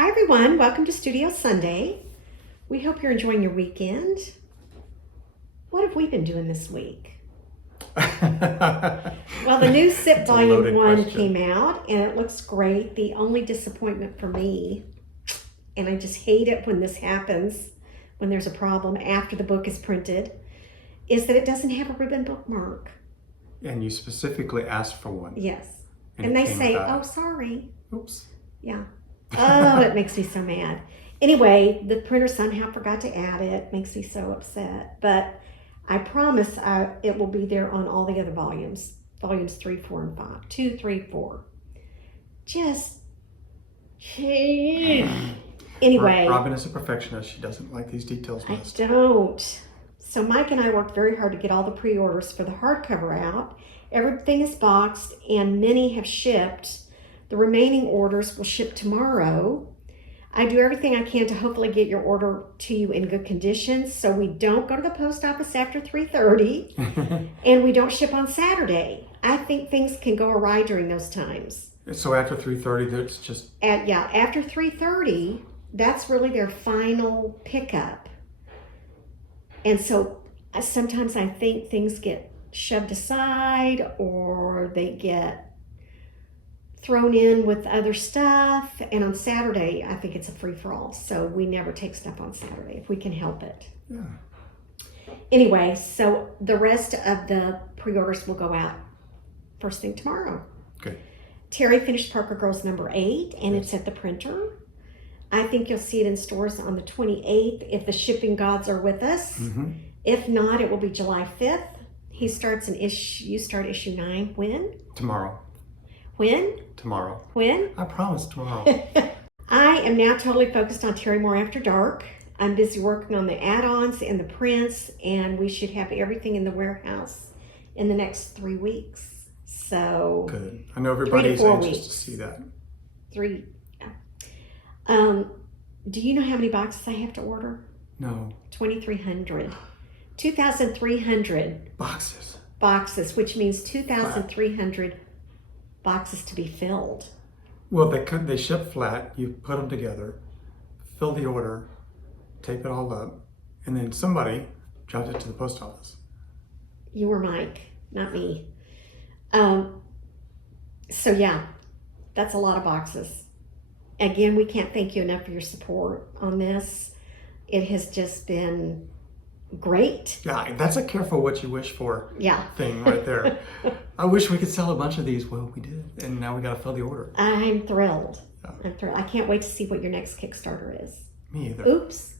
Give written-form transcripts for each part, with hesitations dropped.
Hi everyone, welcome to Studio Sunday. We hope you're enjoying your weekend. What have we been doing this week? Well, the new SIP Volume 1 came out and it looks great. The only disappointment for me, and I just hate it when this happens, when there's a problem after the book is printed, is that it doesn't have a ribbon bookmark. And you specifically asked for one. Yes. And they say, oh, sorry. Oops. Yeah. Oh, it makes me so mad. Anyway, the printer somehow forgot to add it. Makes me so upset. But I promise it will be there on all the other volumes. Volumes 3, 4, and 5. 2, 3, 4. Just... Anyway. Robyn is a perfectionist. She doesn't like these details missed. I don't. So Mike and I worked very hard to get all the pre-orders for the hardcover out. Everything is boxed and many have shipped. The remaining orders will ship tomorrow. I do everything I can to hopefully get your order to you in good condition so we don't go to the post office after 3:30 and we don't ship on Saturday. I think things can go awry during those times. So after 3:30, that's just... After 3:30, that's really their final pickup. And so sometimes I think things get shoved aside or they get thrown in with other stuff, and on Saturday I think it's a free-for-all, so we never take stuff on Saturday if we can help it. Yeah. Anyway, so the rest of the pre-orders will go out first thing tomorrow. Good. Terry finished Parker Girls number 8 and it's at the printer. I think you'll see it in stores on the 28th if the shipping gods are with us. Mm-hmm. If not, it will be July 5th. You start issue 9 when? Tomorrow. When? Tomorrow. When? I promise tomorrow. I am now totally focused on Terry Moore After Dark. I'm busy working on the add-ons and the prints, and we should have everything in the warehouse in the next 3 weeks. So good. I know everybody's anxious weeks. to see that. 3. Yeah. Do you know how many boxes I have to order? No. 2,300. 2,300 boxes, which means 2,300 boxes to be filled. Well, they ship flat. You put them together, fill the order, tape it all up, and then somebody drops it to the post office. You were Mike, not me. So yeah, that's a lot of boxes. Again, we can't thank you enough for your support on this. It has just been great. Yeah, that's a careful what you wish for thing right there. I wish we could sell a bunch of these. Well, we did, and now we got to fill the order. I'm thrilled. Yeah. I'm thrilled. I can't wait to see what your next Kickstarter is. Me either. Oops.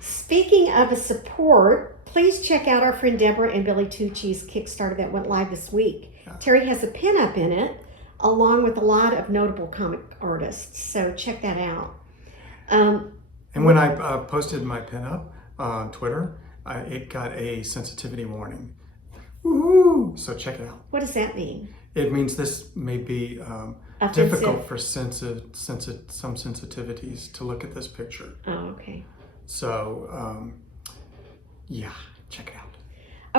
Speaking of a support, please check out our friend Deborah and Billy Tucci's Kickstarter that went live this week. Yeah. Terry has a pinup in it, along with a lot of notable comic artists. So check that out. And when I posted my pinup on Twitter, it got a sensitivity warning. Woo! So check it out. What does that mean? It means this may be difficult for some sensitivities to look at this picture. Oh, okay. So, yeah, check it out.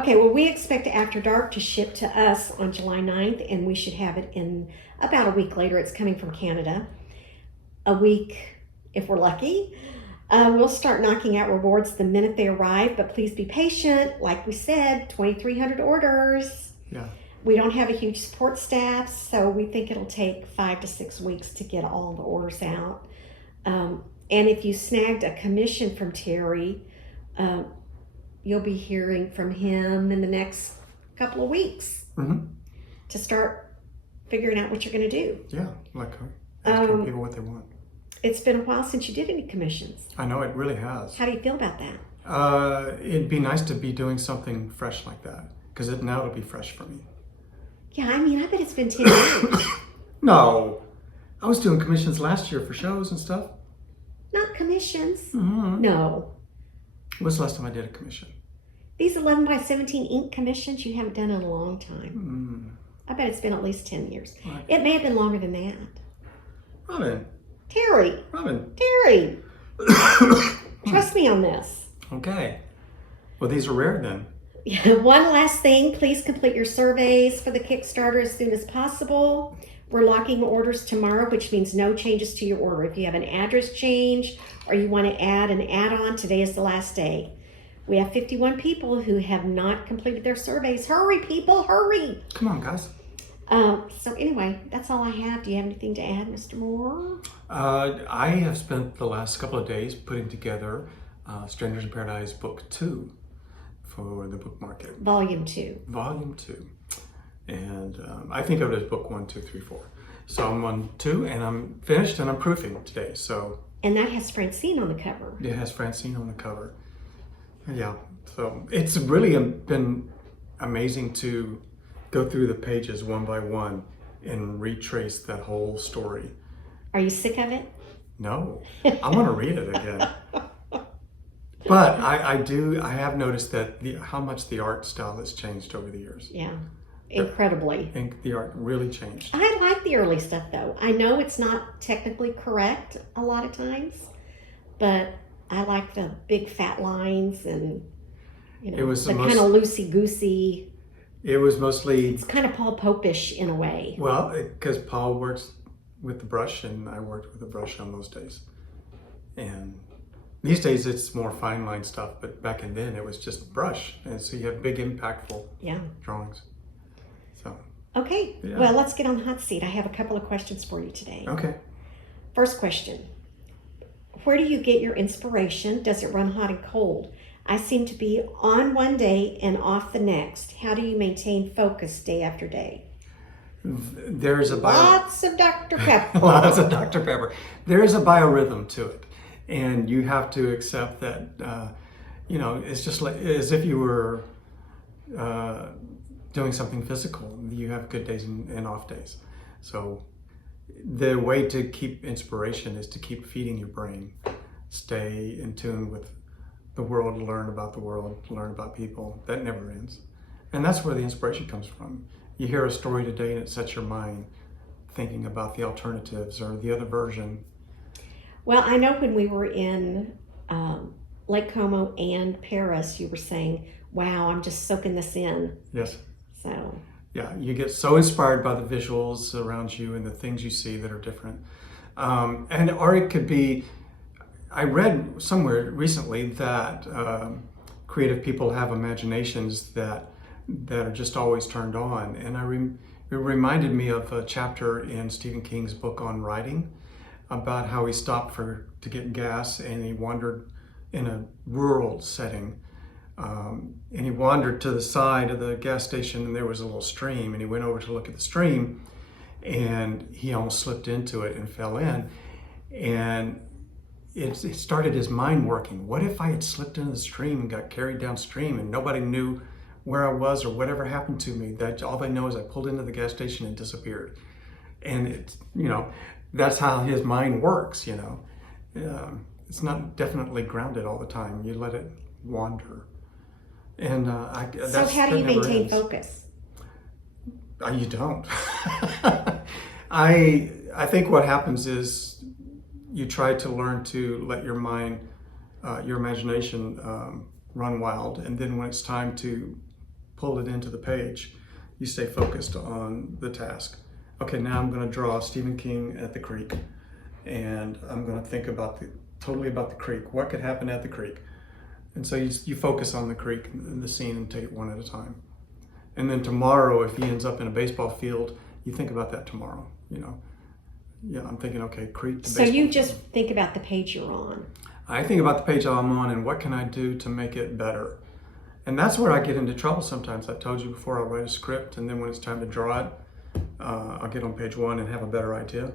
Okay, well, we expect After Dark to ship to us on July 9th, and we should have it in about a week later. It's coming from Canada. A week, if we're lucky. We'll start knocking out rewards the minute they arrive, but please be patient. Like we said, 2,300 orders. Yeah. We don't have a huge support staff, so we think it'll take 5 to 6 weeks to get all the orders out. And if you snagged a commission from Terry, you'll be hearing from him in the next couple of weeks to start figuring out what you're going to do. Yeah, like asking people what they want. It's been a while since you did any commissions. I know, it really has. How do you feel about that? It'd be nice to be doing something fresh like that, because now it'll be fresh for me. Yeah, I mean, I bet it's been 10 years. No, I was doing commissions last year for shows and stuff. Not commissions. Mm-hmm. No. When's the last time I did a commission? These 11 by 17 ink commissions you haven't done in a long time. I bet it's been at least 10 years. What? It may have been longer than that. Robyn. Terry. Robyn. Terry. Trust me on this. Okay. Well, these are rare then. One last thing, please complete your surveys for the Kickstarter as soon as possible. We're locking orders tomorrow, which means no changes to your order. If you have an address change or you want to add an add-on, today is the last day. We have 51 people who have not completed their surveys. Hurry, people, hurry! Come on, guys. So anyway, that's all I have. Do you have anything to add, Mr. Moore? I have spent the last couple of days putting together Strangers in Paradise Book 2 for the book market. Volume 2. Volume 2. And I think of it as book 1, 2, 3, 4. So I'm on 2 and I'm finished and I'm proofing today. So And that has Francine on the cover. it has Francine on the cover. Yeah, so it's really been amazing to go through the pages one by one and retrace that whole story. Are you sick of it? No, I want to read it again. But I have noticed that how much the art style has changed over the years. Yeah, incredibly. And the art really changed. I like the early stuff though. I know it's not technically correct a lot of times, but I like the big fat lines and, you know, It was the the most- kind of loosey-goosey. It was mostly, It's kind of Paul Popish in a way. well, because Paul works with the brush and I worked with the brush on those days. And these days it's more fine line stuff, but back in then it was just brush. And so you have big impactful Yeah. drawings. So, Okay, Yeah. well, let's get on the hot seat. I have a couple of questions for you today. okay. First question. Where do you get your inspiration? Does it run hot and cold? I seem to be on one day and off the next. How do you maintain focus day after day? There's a Lots of Dr. Pepper. lots of Dr. Pepper. There is a biorhythm to it. And you have to accept that, it's just like as if you were doing something physical. You have good days and off days. So the way to keep inspiration is to keep feeding your brain. Stay in tune with the world, learn about the world, learn about people. That never ends. And that's where the inspiration comes from. You hear a story today and it sets your mind thinking about the alternatives or the other version. Well, I know when we were in Lake Como and Paris, you were saying, wow, I'm just soaking this in. Yes. So, Yeah, you get so inspired by the visuals around you and the things you see that are different. Or it could be, I read somewhere recently that creative people have imaginations that are just always turned on. And it reminded me of a chapter in Stephen King's book on writing about how he stopped to get gas and he wandered in a rural setting. And he wandered to the side of the gas station and there was a little stream and he went over to look at the stream and he almost slipped into it and fell in. And it started his mind working. What if I had slipped into the stream and got carried downstream and nobody knew where I was or whatever happened to me? That all they know is I pulled into the gas station and disappeared. And that's how his mind works. It's not definitely grounded all the time. You let it wander. And so how do you maintain focus? You don't. I think what happens is you try to learn to let your mind, your imagination run wild. And then when it's time to pull it into the page, you stay focused on the task. Okay, now I'm going to draw Stephen King at the creek. And I'm going to think totally about the creek. What could happen at the creek? And so you focus on the creek and the scene and take it one at a time. And then tomorrow, if he ends up in a baseball field, you think about that tomorrow, Yeah, I'm thinking, okay, creek to So baseball you field. just think about the page you're on. I think about the page I'm on and what can I do to make it better. And that's where I get into trouble sometimes. I've told you before, I'll write a script and then when it's time to draw it, I'll get on page 1 and have a better idea.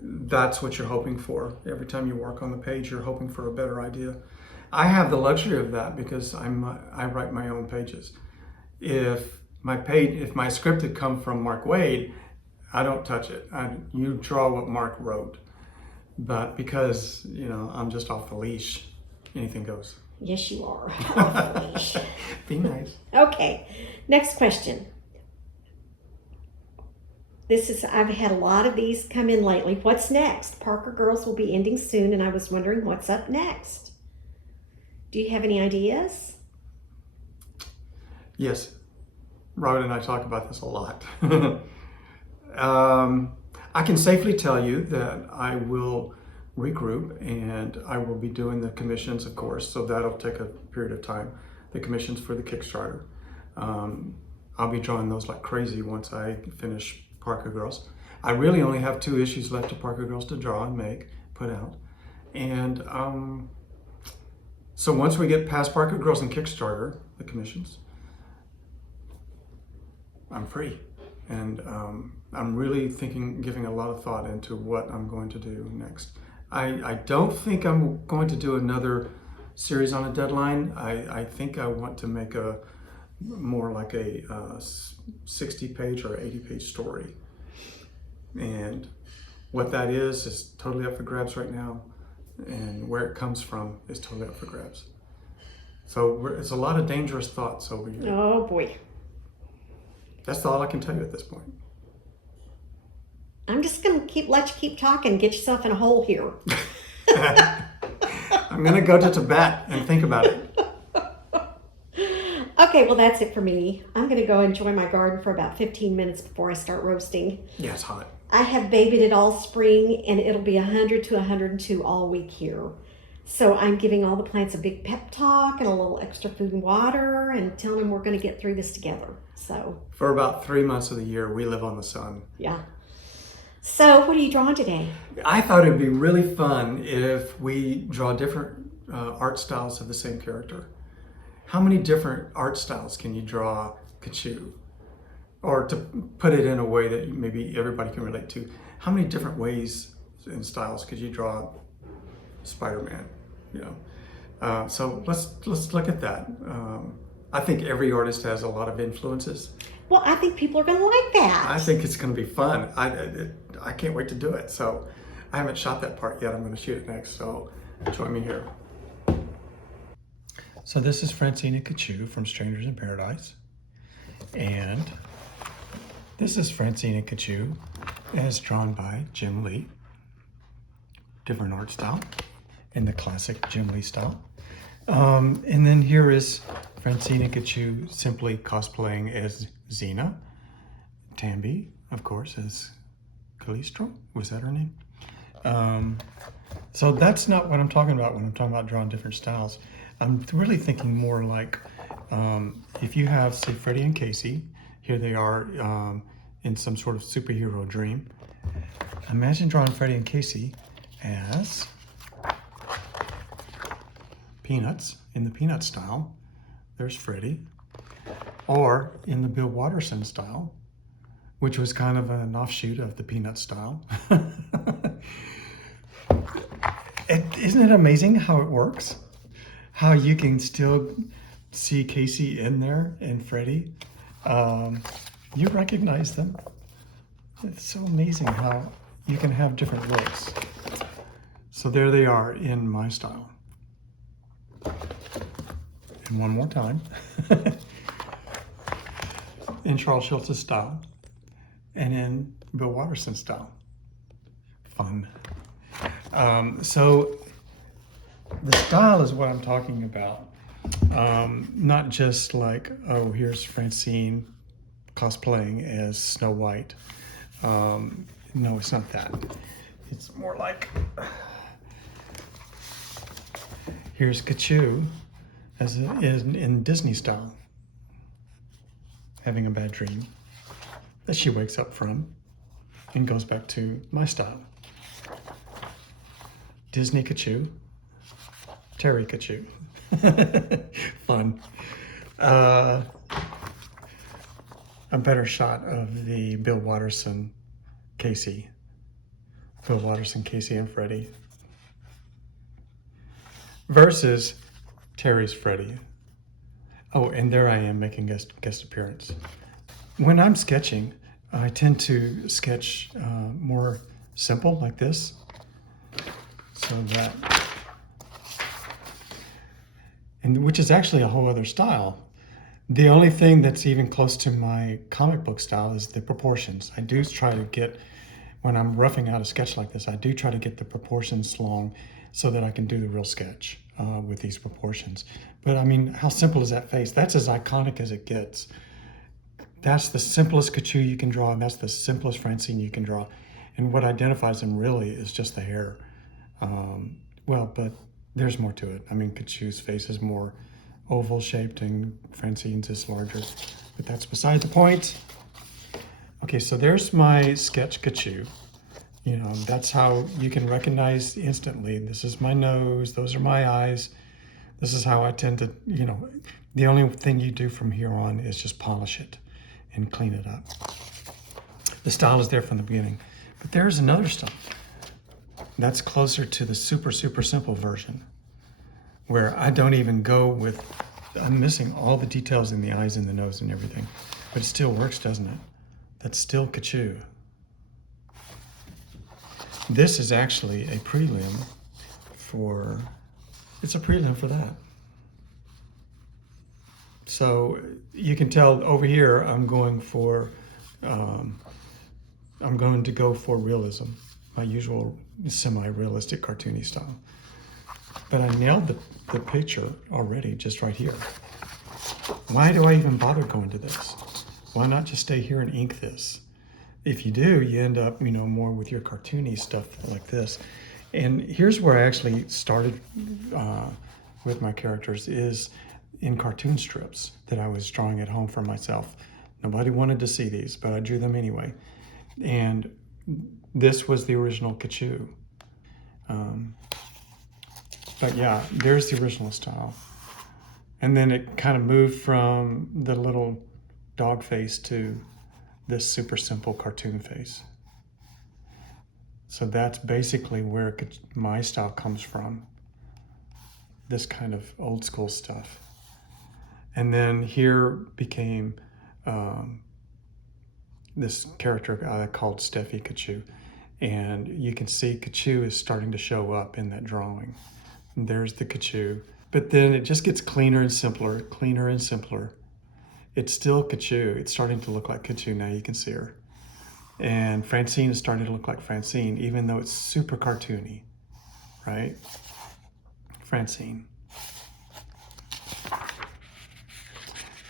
That's what you're hoping for. Every time you work on the page, you're hoping for a better idea. I have the luxury of that because I write my own pages. If my script had come from Mark Wade, I don't touch it. You draw what Mark wrote. But because, I'm just off the leash, anything goes. Yes, you are. Off the leash. Be nice. Okay, next question. I've had a lot of these come in lately. What's next? Parker Girls will be ending soon, and I was wondering what's up next. Do you have any ideas? Yes. Robyn and I talk about this a lot. I can safely tell you that I will regroup and I will be doing the commissions, of course, so that'll take a period of time. The commissions for the Kickstarter. I'll be drawing those like crazy once I finish Parker Girls. I really only have 2 issues left of Parker Girls to draw and put out. And so once we get past Parker Girls and Kickstarter, the commissions, I'm free. And I'm really giving a lot of thought into what I'm going to do next. I don't think I'm going to do another series on a deadline. I think I want to make a more like a 60-page or 80-page story. And what that is totally up for grabs right now. And where it comes from is totally up for grabs. So it's a lot of dangerous thoughts over here. Oh boy. That's all I can tell you at this point. I'm just going to let you keep talking, get yourself in a hole here. I'm going to go to Tibet and think about it. Okay, well, that's it for me. I'm going to go enjoy my garden for about 15 minutes before I start roasting. Yeah, it's hot. I have babied it all spring, and it'll be 100 to 102 all week here. So I'm giving all the plants a big pep talk and a little extra food and water and telling them we're going to get through this together. So For about 3 months of the year, we live on the sun. yeah. So what are you drawing today? I thought it'd be really fun if we draw different art styles of the same character. How many different art styles can you draw Kachu? Or to put it in a way that maybe everybody can relate to, how many different ways and styles could you draw Spider-Man? You know, so let's look at that. I think every artist has a lot of influences. Well, I think people are going to like that. I think it's going to be fun. I can't wait to do it. So I haven't shot that part yet. I'm going to shoot it next. So join me here. So this is Francina Kachu from Strangers in Paradise. And this is Francina Kachu as drawn by Jim Lee. Different art style in the classic Jim Lee style. And then here is Francina Kachu simply cosplaying as Xena. Tambi, of course, as Calistro. Was that her name? So that's not what I'm talking about when I'm talking about drawing different styles. I'm really thinking more like if you have, say, Freddie and Casey, here they are in some sort of superhero dream. Imagine drawing Freddie and Casey as Peanuts in the Peanut style. There's Freddie. Or in the Bill Watterson style, which was kind of an offshoot of the Peanut style. Isn't it amazing how it works? How you can still see Casey in there and Freddie. You recognize them. It's so amazing how you can have different looks. So there they are in my style. And one more time. In Charles Schultz's style. And in Bill Watterson style. Fun. So the style is what I'm talking about. Not just like, oh, here's Francine cosplaying as Snow White. No, it's not that. It's more like, here's Kachu as it is in Disney style, having a bad dream that she wakes up from and goes back to my style. Disney Kachu, Terry Kachu. Fun. A better shot of the Bill Watterson Casey. Bill Watterson, Casey, and Freddie. Versus Terry's Freddie. Oh, and there I am making guest appearance. When I'm sketching, I tend to sketch more simple like this. So that, and which is actually a whole other style. The only thing that's even close to my comic book style is the proportions. I do try to get, when I'm roughing out a sketch like this, I do try to get the proportions long so that I can do the real sketch with these proportions. But I mean, how simple is that face? That's as iconic as it gets. That's the simplest Kachu you can draw, and that's the simplest Francine you can draw. And what identifies them really is just the hair. Well, but there's more to it. I mean, Kachu's face is more oval shaped and Francine's is larger, but that's beside the point. Okay, so there's my sketch Kachu. You know, that's how you can recognize instantly. This is my nose, those are my eyes. This is how I tend to, you know, the only thing you do from here on is just polish it and clean it up. The style is there from the beginning. But there's another style that's closer to the super, super simple version, where I don't even go with, I'm missing all the details in the eyes and the nose and everything, but it still works, doesn't it? That's still Kachu. This is actually a prelim for, it's a prelim for that. So you can tell over here, I'm going to go for realism, my usual semi-realistic cartoony style. But I nailed the picture already, just right here. Why do I even bother going to this? Why not just stay here and ink this? If you do, you end up, you know, more with your cartoony stuff like this. And here's where I actually started with my characters, is in cartoon strips that I was drawing at home for myself. Nobody wanted to see these, but I drew them anyway. And this was the original Kachu. But yeah, there's the original style. And then it kind of moved from the little dog face to this super simple cartoon face. So that's basically where my style comes from. This kind of old school stuff. And then here became this character I called Steffi Kachu. And you can see Kachu is starting to show up in that drawing. And there's the Kachu. But then it just gets cleaner and simpler, cleaner and simpler. It's still Kachu. It's starting to look like Kachu now. You can see her. And Francine is starting to look like Francine, even though it's super cartoony, right? Francine.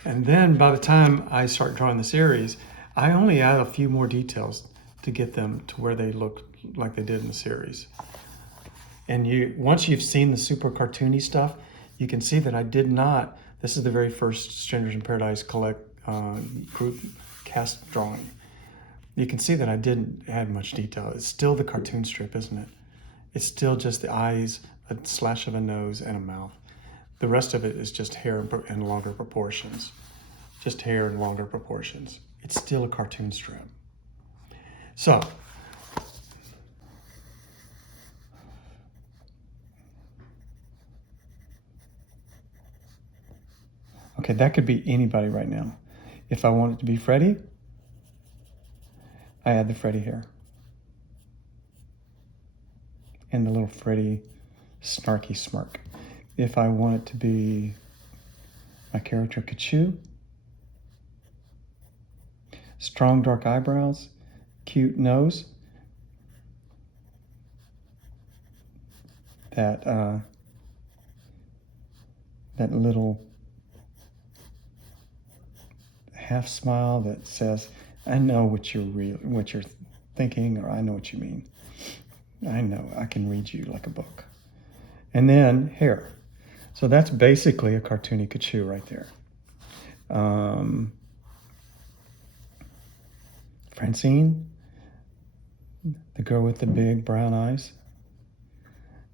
And then by the time I start drawing the series, I only add a few more details to get them to where they look like they did in the series. And once you've seen the super cartoony stuff, you can see that I did not, this is the very first Strangers in Paradise group cast drawing. You can see that I didn't add much detail. It's still the cartoon strip, isn't it? It's still just the eyes, a slash of a nose, and a mouth. The rest of it is just hair and longer proportions. Just hair and longer proportions. It's still a cartoon strip. So, okay, that could be anybody right now. If I want it to be Freddy, I add the Freddy hair. And the little Freddy snarky smirk. If I want it to be my character Kachu, strong dark eyebrows, cute nose, that little half smile that says, I know what you're thinking, or I know what you mean. I know, I can read you like a book. And then hair. So that's basically a cartoony Kachu right there. Francine, the girl with the big brown eyes.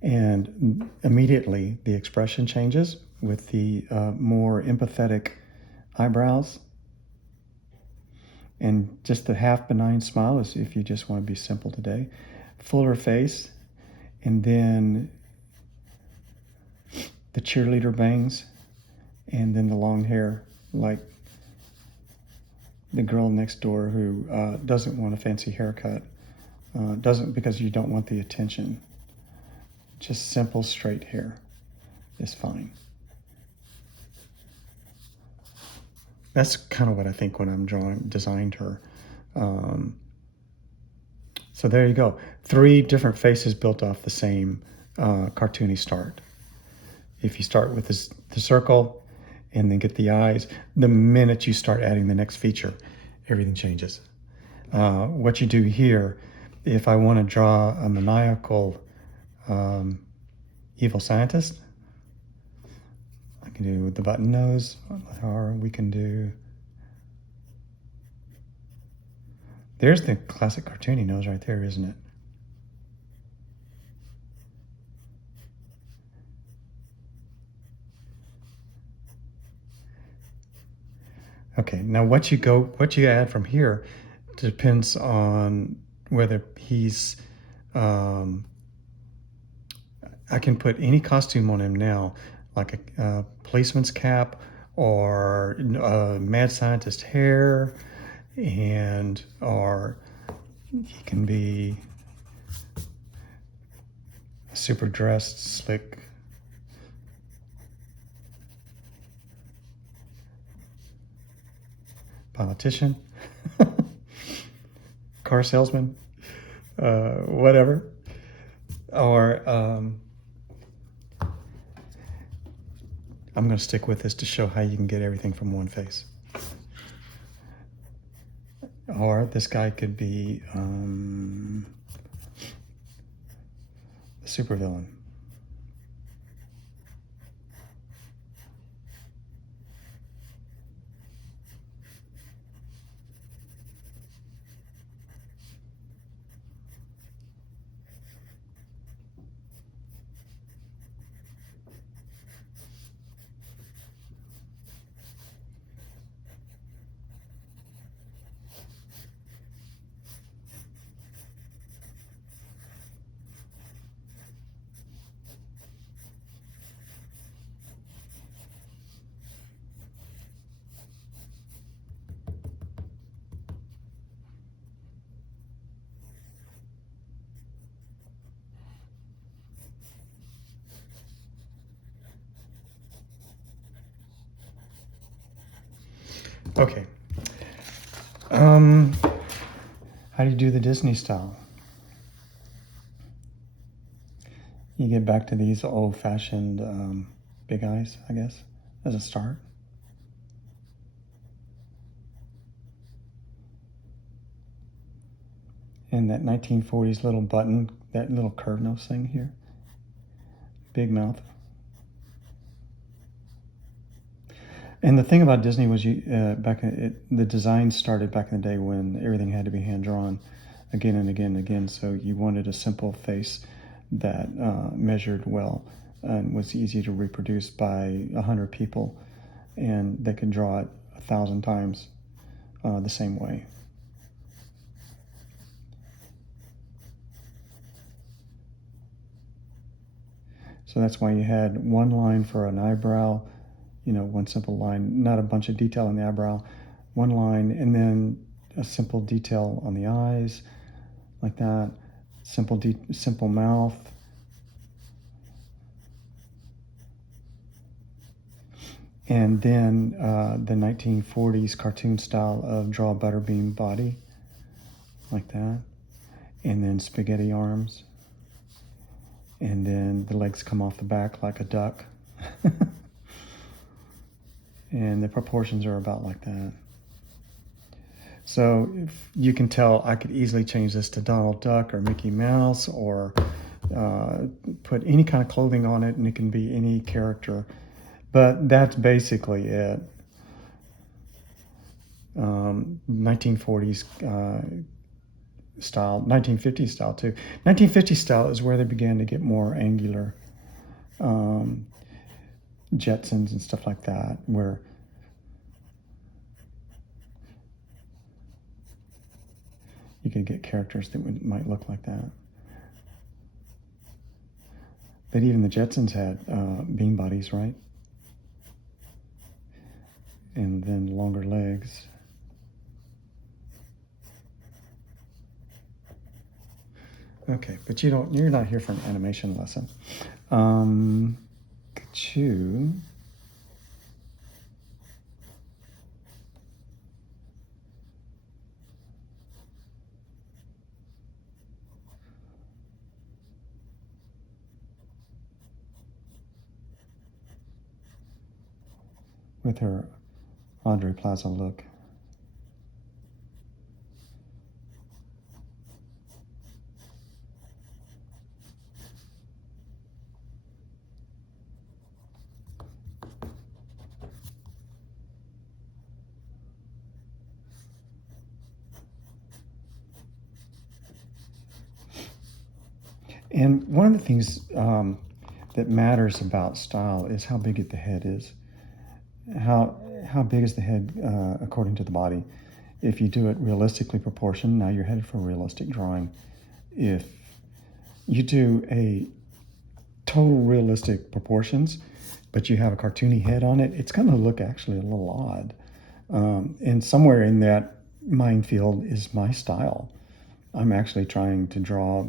And immediately the expression changes with the more empathetic eyebrows. And just the half benign smile is if you just want to be simple today. Fuller face, and then the cheerleader bangs, and then the long hair, like the girl next door who doesn't want a fancy haircut, doesn't because you don't want the attention. Just simple straight hair is fine. That's kind of what I think when I'm designed her. So there you go. 3 different faces built off the same cartoony start. If you start with the circle, and then get the eyes. The minute you start adding the next feature, everything changes. What you do here, if I want to draw a maniacal evil scientist, I can do the button nose, or we can do, there's the classic cartoony nose right there, isn't it? Okay, now what you add from here depends on whether he's, I can put any costume on him now, like a policeman's cap or a mad scientist hair, or he can be super dressed, slick. Politician, car salesman, whatever. Or I'm going to stick with this to show how you can get everything from one face. Or this guy could be a supervillain. Okay. How do you do the Disney style? You get back to these old-fashioned big eyes, I guess, as a start. And that 1940s little button, that little curve nose thing here. Big mouth. And the thing about Disney was the design started back in the day when everything had to be hand-drawn again and again and again. So you wanted a simple face that measured well and was easy to reproduce by 100 people, and they could draw it 1,000 times the same way. So that's why you had one line for an eyebrow, one simple line, not a bunch of detail on the eyebrow, one line, and then a simple detail on the eyes, like that, simple mouth. And then the 1940s cartoon style of draw a butterbean body, like that, and then spaghetti arms, and then the legs come off the back like a duck. And the proportions are about like that. So if you can tell, I could easily change this to Donald Duck or Mickey Mouse, or put any kind of clothing on it, and it can be any character. But that's basically it. 1940s style, 1950s style too. 1950s style is where they began to get more angular. Jetsons and stuff like that, where you could get characters that might look like that. But even the Jetsons had bean bodies, right? And then longer legs. Okay, but you're not here for an animation lesson. Could you with her Audrey Plaza look. And one of the things that matters about style is how big the head is. How big is the head according to the body? If you do it realistically proportioned, now you're headed for realistic drawing. If you do a total realistic proportions, but you have a cartoony head on it, it's going to look actually a little odd. And somewhere in that minefield is my style. I'm actually trying to draw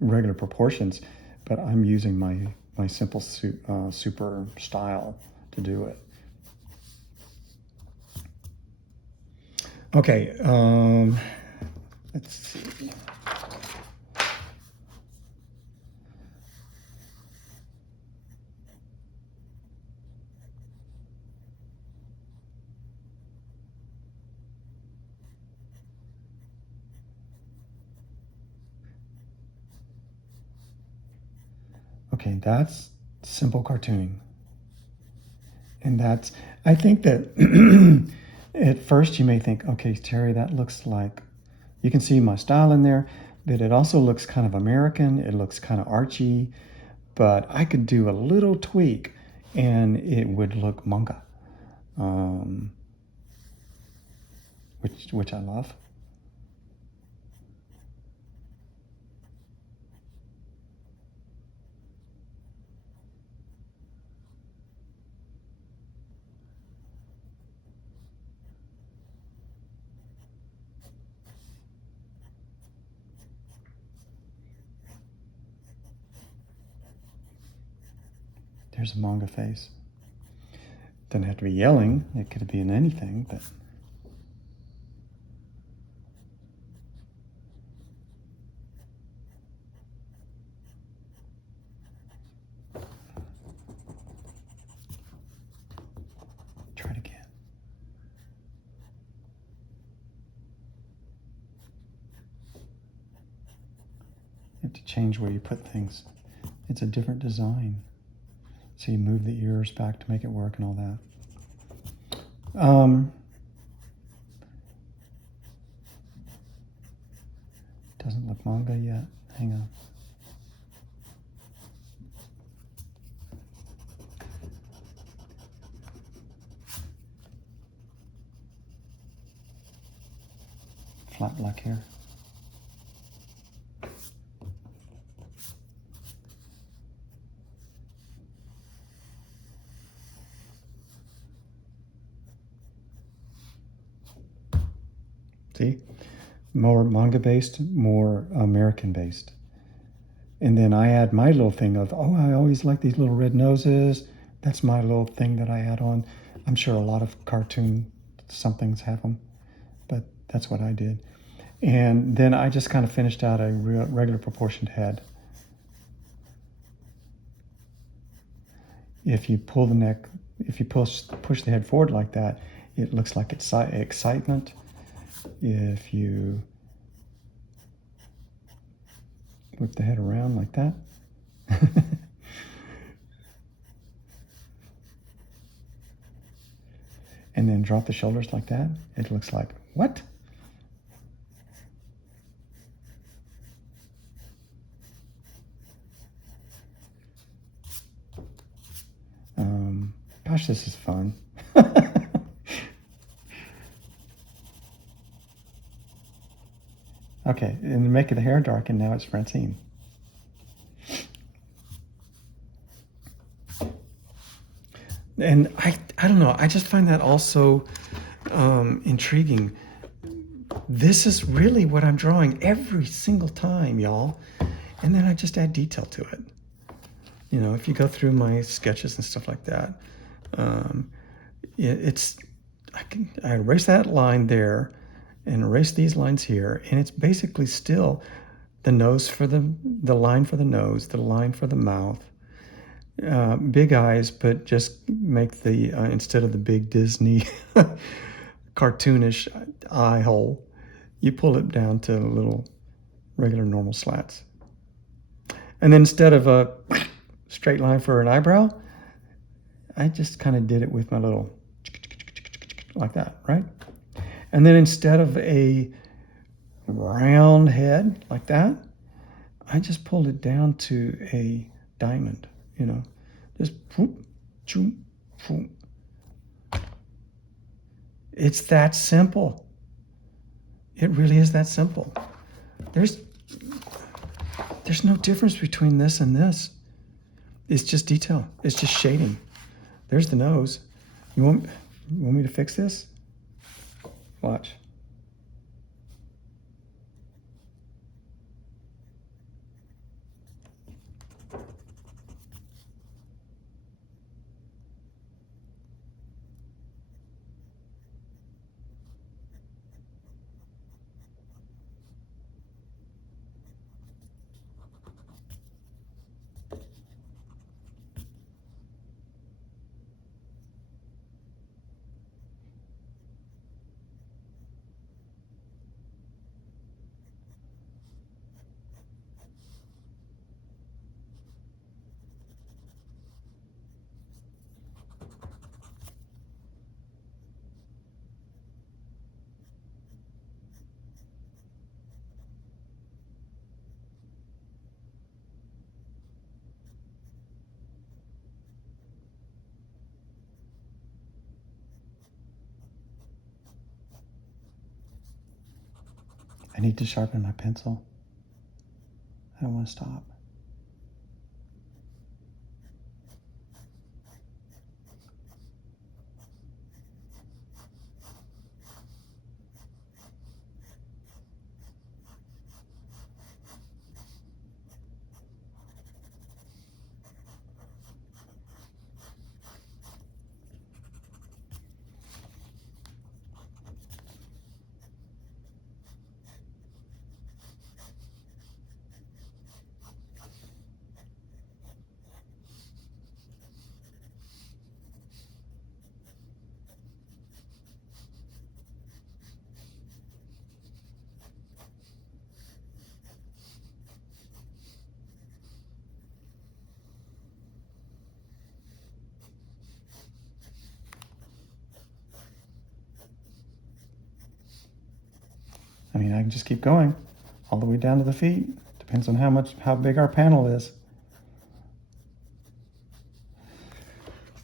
regular proportions, but I'm using my simple super style to do it. Okay, let's see. Okay, that's simple cartooning. And that's, I think that at first you may think, okay, Terry, that looks like, you can see my style in there, but it also looks kind of American. It looks kind of archy, but I could do a little tweak and it would look manga, which I love. There's a manga face. Doesn't have to be yelling. It could be in anything, but try it again. You have to change where you put things. It's a different design. So you move the ears back to make it work and all that. Doesn't look manga yet. Hang on. Flat black hair. See? More manga based, more American based. And then I add my little thing of, oh, I always like these little red noses. That's my little thing that I add on. I'm sure a lot of cartoon somethings have them, but that's what I did. And then I just kind of finished out a regular proportioned head. If you pull the neck, if you push the head forward like that, it looks like it's excitement. If you whip the head around like that, and then drop the shoulders like that, it looks like, what? Gosh, this is fun. Okay, and make the hair dark, and now it's Francine. And I don't know, I just find that also intriguing. This is really what I'm drawing every single time, y'all. And then I just add detail to it. You know, if you go through my sketches and stuff like that, I erase that line there and erase these lines here, and it's basically still the nose for the line for the nose, the line for the mouth, big eyes, but just make the, instead of the big Disney cartoonish eye hole, you pull it down to little regular normal slats. And then instead of a straight line for an eyebrow, I just kind of did it with my little, like that, right? And then instead of a round head like that, I just pulled it down to a diamond, just whoop, choom, whoop. It's that simple. It really is that simple. There's no difference between this and this. It's just detail. It's just shading. There's the nose. You want me to fix this? Watch. I need to sharpen my pencil. I don't want to stop. I mean, I can just keep going all the way down to the feet. Depends on how big our panel is.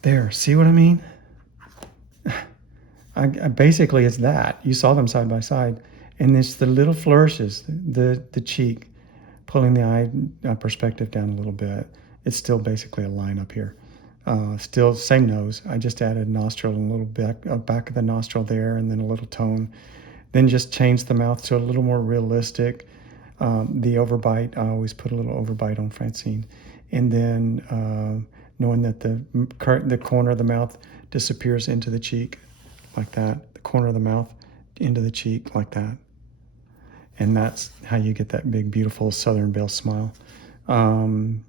There, see what I mean? Basically, it's that. You saw them side by side. And it's the little flourishes, the cheek, pulling the eye perspective down a little bit. It's still basically a line up here. Still same nose. I just added nostril and a little bit back of the nostril there, and then a little tone. Then just change the mouth to a little more realistic. The overbite, I always put a little overbite on Francine. And then knowing that the corner of the mouth disappears into the cheek like that. The corner of the mouth into the cheek like that. And that's how you get that big, beautiful Southern Belle smile. And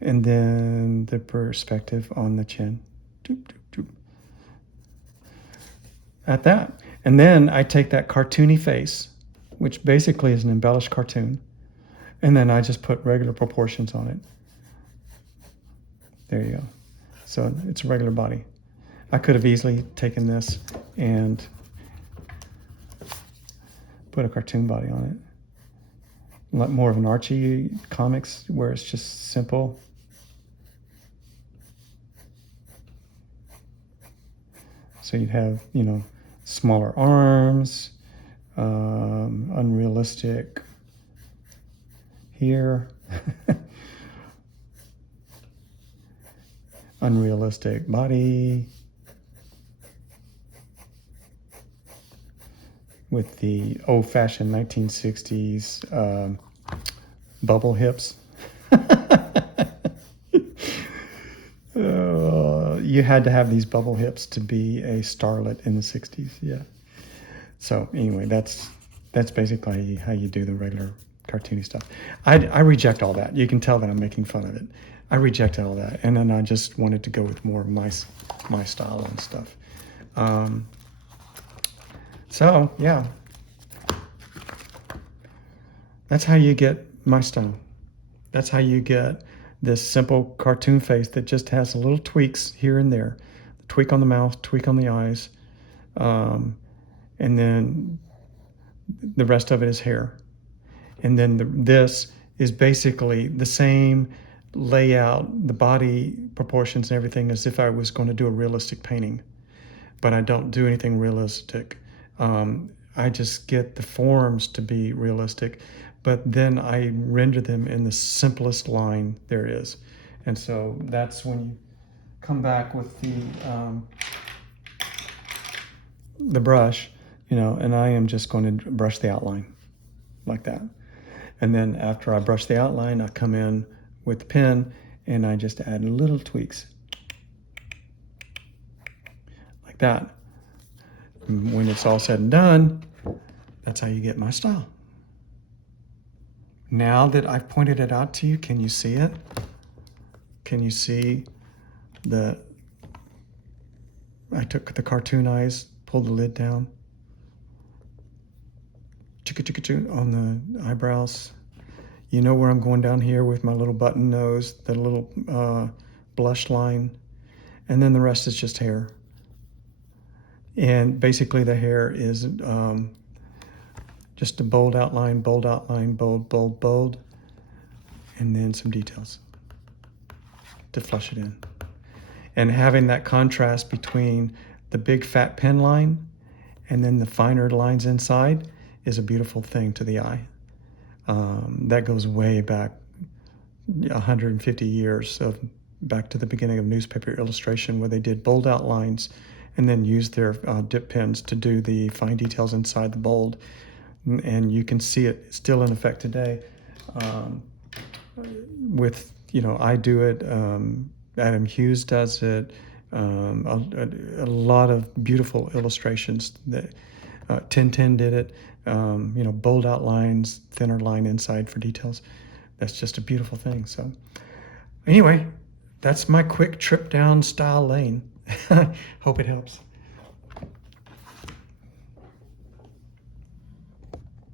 then the perspective on the chin. Doop, doop, doop. At that. And then I take that cartoony face, which basically is an embellished cartoon, and then I just put regular proportions on it. There you go. So it's a regular body. I could have easily taken this and put a cartoon body on it. Like more of an Archie comics where it's just simple. So you'd have, smaller arms, unrealistic here, unrealistic body, with the old-fashioned 1960s bubble hips. You had to have these bubble hips to be a starlet in the 60s, yeah. So anyway, that's basically how you do the regular cartoon. cartoony stuff. I reject all that. You can tell that I'm making fun of it. I reject all that, and then I just wanted to go with more of my style and stuff. So yeah, that's how you get my style. That's how you get this simple cartoon face that just has little tweaks here and there. Tweak on the mouth, tweak on the eyes, and then the rest of it is hair. And then this is basically the same layout, the body proportions and everything, as if I was going to do a realistic painting. But I don't do anything realistic. I just get the forms to be realistic, but then I render them in the simplest line there is. And so that's when you come back with the brush, and I am just going to brush the outline like that. And then after I brush the outline, I come in with the pen and I just add little tweaks like that. And when it's all said and done, that's how you get my style. Now that I've pointed it out to you, can you see it? Can you see I took the cartoon eyes, pulled the lid down, on the eyebrows. You know where I'm going down here with my little button nose, the little blush line, and then the rest is just hair. And basically the hair is just a bold outline, bold, bold, bold, and then some details to flush it in. And having that contrast between the big fat pen line and then the finer lines inside is a beautiful thing to the eye. That goes way back 150 years, so back to the beginning of newspaper illustration, where they did bold outlines and then used their dip pens to do the fine details inside the bold. And you can see it still in effect today. I do it, Adam Hughes does it, a lot of beautiful illustrations. That Tintin did it, bold outlines, thinner line inside for details. That's just a beautiful thing. So anyway, that's my quick trip down style lane. Hope it helps.